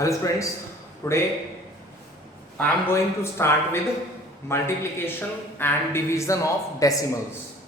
Hello students, today I am going to start with multiplication and division of decimals.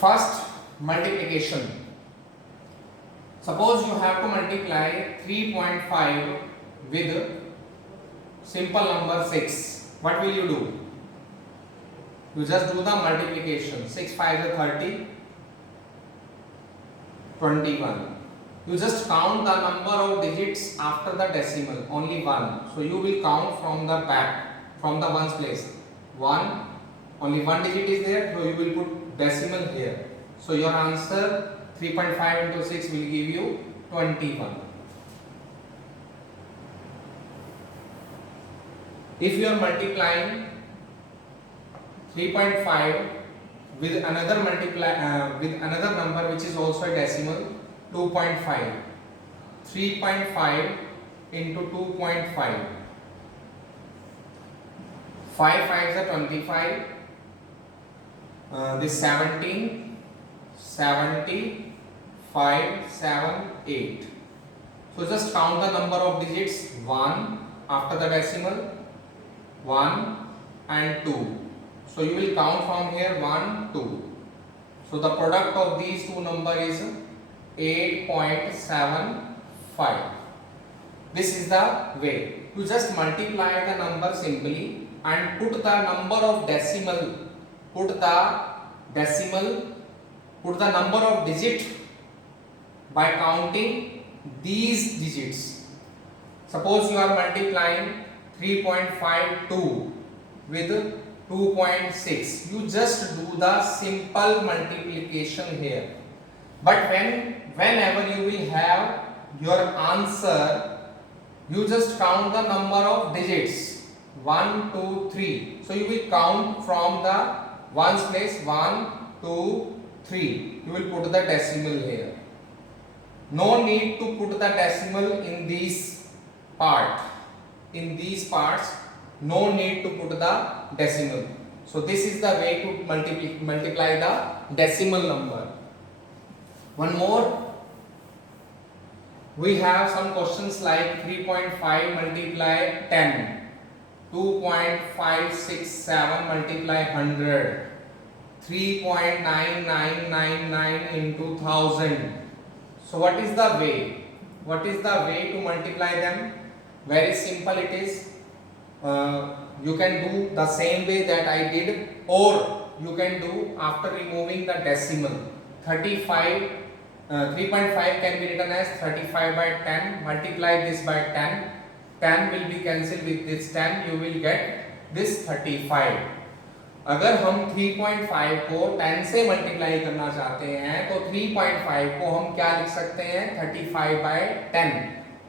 First, multiplication. Suppose you have to multiply 3.5 with simple number 6. What will you do? You just do the multiplication. 6 5 is 30, 21. You just count the number of digits after the decimal, only 1. So you will count from the back, from the ones place. 1, only 1 digit is there, so you will put decimal here. So your answer 3.5 into 6 will give you 21. If you are multiplying 3.5 with another with another number which is also a decimal, 2.5, 3.5 into 2.5, 5 5s are 25, this 17, 70, 5, 7, 8. So just count the number of digits. 1 after the decimal, 1 and 2. So you will count from here 1, 2. So the product of these two numbers is 8.75. This is the way. You just multiply the number simply and put the number of decimal, put the number of digit by counting these digits. Suppose you are multiplying 3.52 with 2.6. You just do the simple multiplication here. But whenever you will have your answer, you just count the number of digits. 1, 2, 3. So you will count from the ones place. 1, 2, 3. You will put the decimal here. No need to put the decimal in this part. In these parts, no need to put the decimal. So this is the way to multiply the decimal number. One more. We have some questions like 3.5 multiply 10, 2.567 multiply 100, 3.9999 into 1000. So what is the way? What is the way to multiply them? Very simple it is. You can do the same way that I did, or you can do after removing the decimal. 3.5 can be written as 35 by 10. Multiply this by 10. 10 will be cancelled with this 10. You will get this 35. अगर हम 3.5 को 10 से multiply करना चाहते हैं तो 3.5 को हम क्या लिख सकते हैं 35 by 10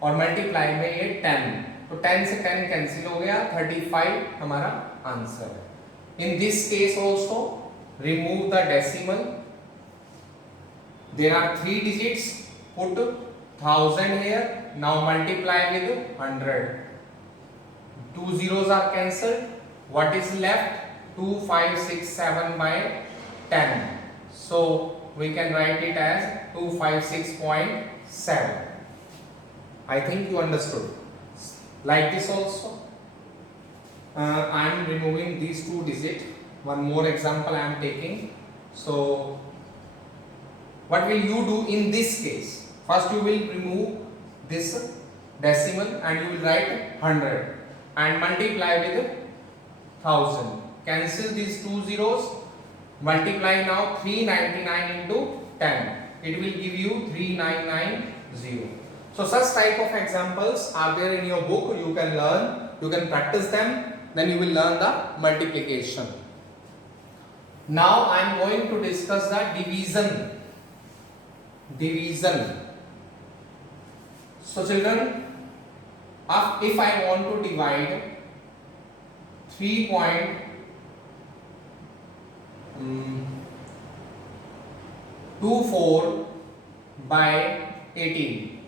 और मल्टीप्लाई में ये 10, तो 10 से 10 कैंसिल हो गया, 35 हमारा आंसर है. In this case also remove the decimal. There are 3 digits, put 1000 here. Now multiply with 100. 2 zeros are cancelled. What is left? 2567 by 10. So we can write it as 256.7. I think you understood. Like this also. I am removing these 2 digits. One more example I am taking. So what will you do in this case? First you will remove this decimal and you will write 100 and multiply with 1000. Cancel these 2 zeros. Multiply now 399 into 10. It will give you 3990. So such type of examples are there in your book. You can learn, you can practice them, then you will learn the multiplication. Now I am going to discuss the division. So children, if I want to divide 3.24 by 18.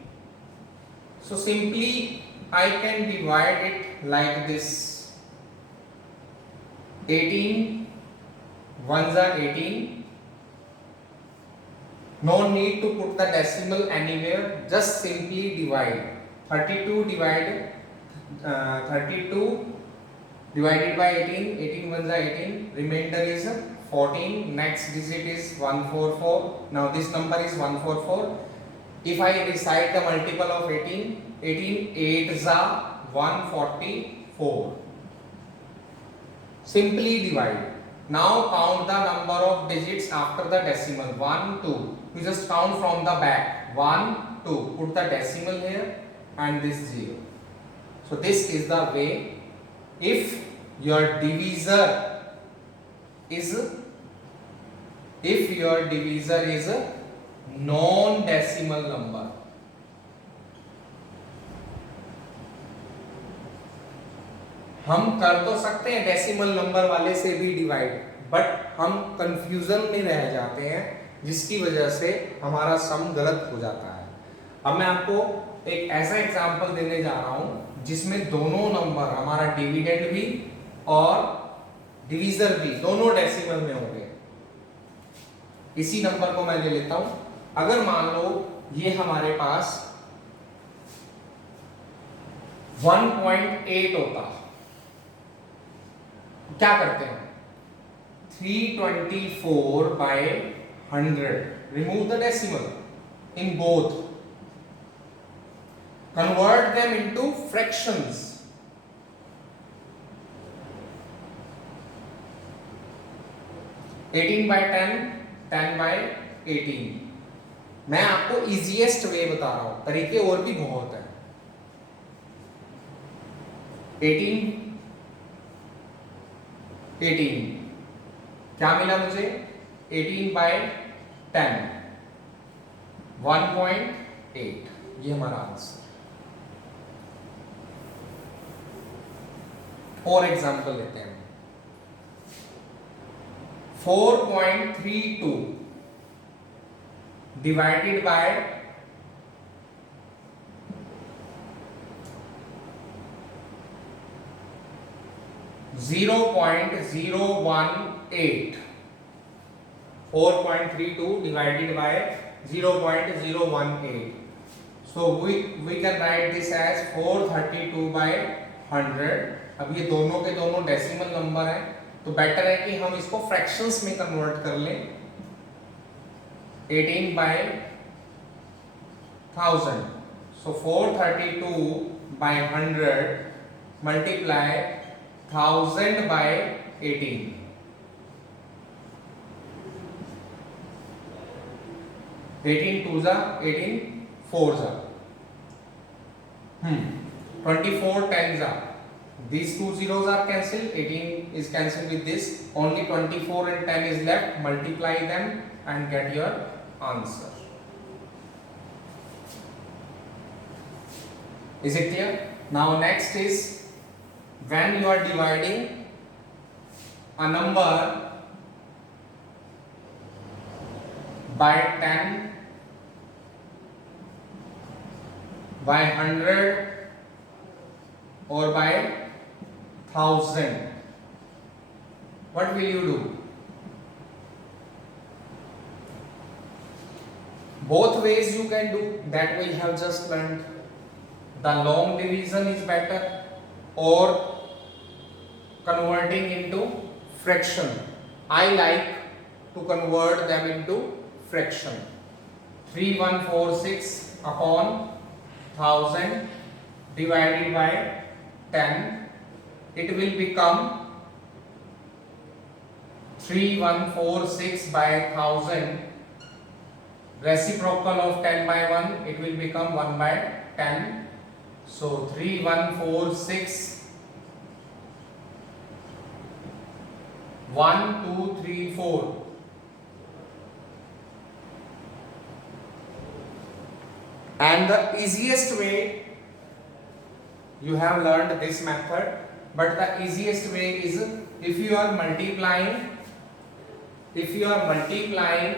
So simply I can divide it like this. 18 ones are 18. No need to put the decimal anywhere, just simply divide. 32 divided by 18, 18 ones are 18, remainder is 14, next digit is 144. Now this number is 144. If I recite the multiple of 18, 18 8s are 144. Simply divide. Now count the number of digits after the decimal. 1, 2. You just count from the back. 1, 2. Put the decimal here and this 0. So this is the way. If your divisor is a non-decimal number, हम कर तो सकते हैं decimal number वाले से भी divide, but हम confusion में रह जाते हैं जिसकी वजह से हमारा सम गलत हो जाता है। अब मैं आपको एक ऐसा एग्जांपल देने जा रहा हूं जिसमें दोनों नंबर, हमारा डिविडेंड भी और डिवीजर भी, दोनों डेसिमल में होंगे। इसी नंबर को मैं ले लेता हूं। अगर मान लो ये हमारे पास 1.8 होता, क्या करते हैं? 324 by 100. Remove the decimal in both. Convert them into fractions. 18 by 10, 10 by 18. मैं आपको इजीएस्ट वे बता रहा हूं, तरीके और भी बहुत हैं। 18 क्या मिला मुझे? 18 by 10, 1.8, ये हमारा आंसर। और एग्जांपल लेते हैं। 4.32 divided by 0.018. 4.32 divided by 0.018. So we can write this as 432 by 100. अब ये दोनों के दोनों डेसिमल नंबर हैं, तो बेटर है कि हम इसको फ्रैक्शंस में कन्वर्ट कर लें। 18 by 1000. So 432 by 100 multiply 1000 by 18. 18 2s are 18 4s are 24 10s are. These two zeros are cancelled. 18 is cancelled with this. Only 24 and 10 is left. Multiply them and get your answer. Is it clear? Now next is when you are dividing a number by 10, by 100 or by 1000, what will you do? Both ways you can do, that we have just learned. The long division is better, or converting into fraction. I like to convert them into fraction. 3146 upon 1000 divided by 10, it will become 3146 by 1000. Reciprocal of 10 by 1, it will become 1 by 10. So 3146 1 2 3 4. And the easiest way, you have learned this method, but the easiest way is if you are multiplying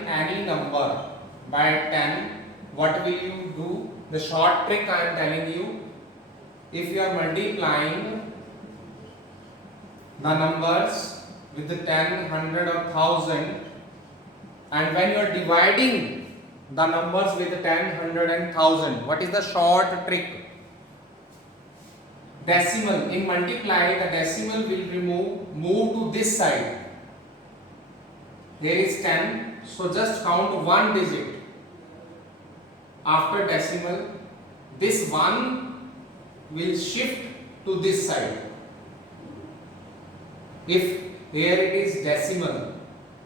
any number by 10, what will you do? The short trick I am telling you, if you are multiplying the numbers with the 10, 100 or 1000, and when you are dividing the numbers with 10, 100 and 1000, what is the short trick? Decimal. In multiply, the decimal will move to this side. Here is 10, so just count one digit after decimal. This 1 will shift to this side. If here it is decimal,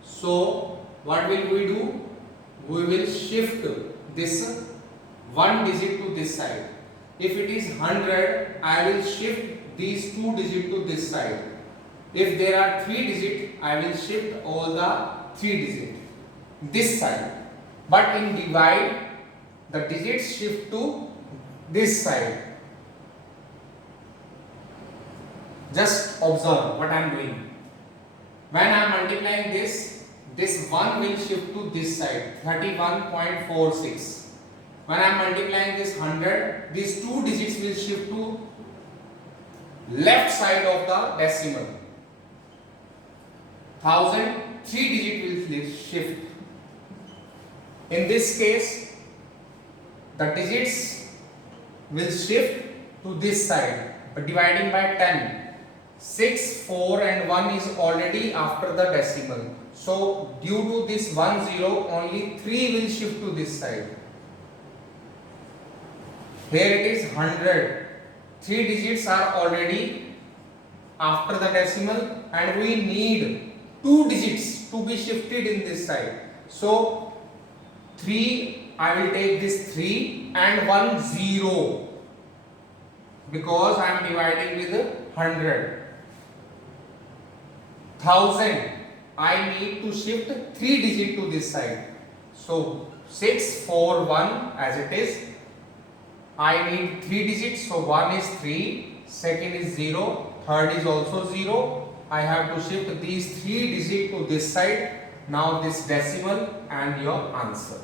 so what will we do? We will shift this one digit to this side. If it is 100, I will shift these two digits to this side. If there are 3 digits, I will shift all the 3 digits this side. But in divide, the digits shift to this side. Just observe what I am doing. When I am multiplying this 1 will shift to this side, 31.46. When I am multiplying this 100, these two digits will shift to left side of the decimal. 1000, 3 digits will shift. In this case, the digits will shift to this side, but dividing by 10. 6, 4 and 1 is already after the decimal. So due to this 1 0, only 3 will shift to this side. Here it is 100. 3 digits are already after the decimal and we need 2 digits to be shifted in this side. So 3, I will take this 3 and 1 0 because I am dividing with 100. 1000, I need to shift 3 digits to this side. So 6, 4, 1 as it is. I need 3 digits, so 1 is 3, second is 0, third is also 0. I have to shift these 3 digits to this side. Now this decimal and your answer.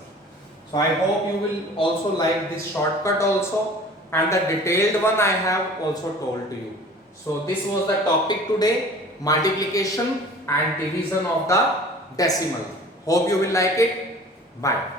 So I hope you will also like this shortcut also, and the detailed one I have also told to you. So this was the topic today, multiplication and division of the decimal. Hope you will like it. Bye.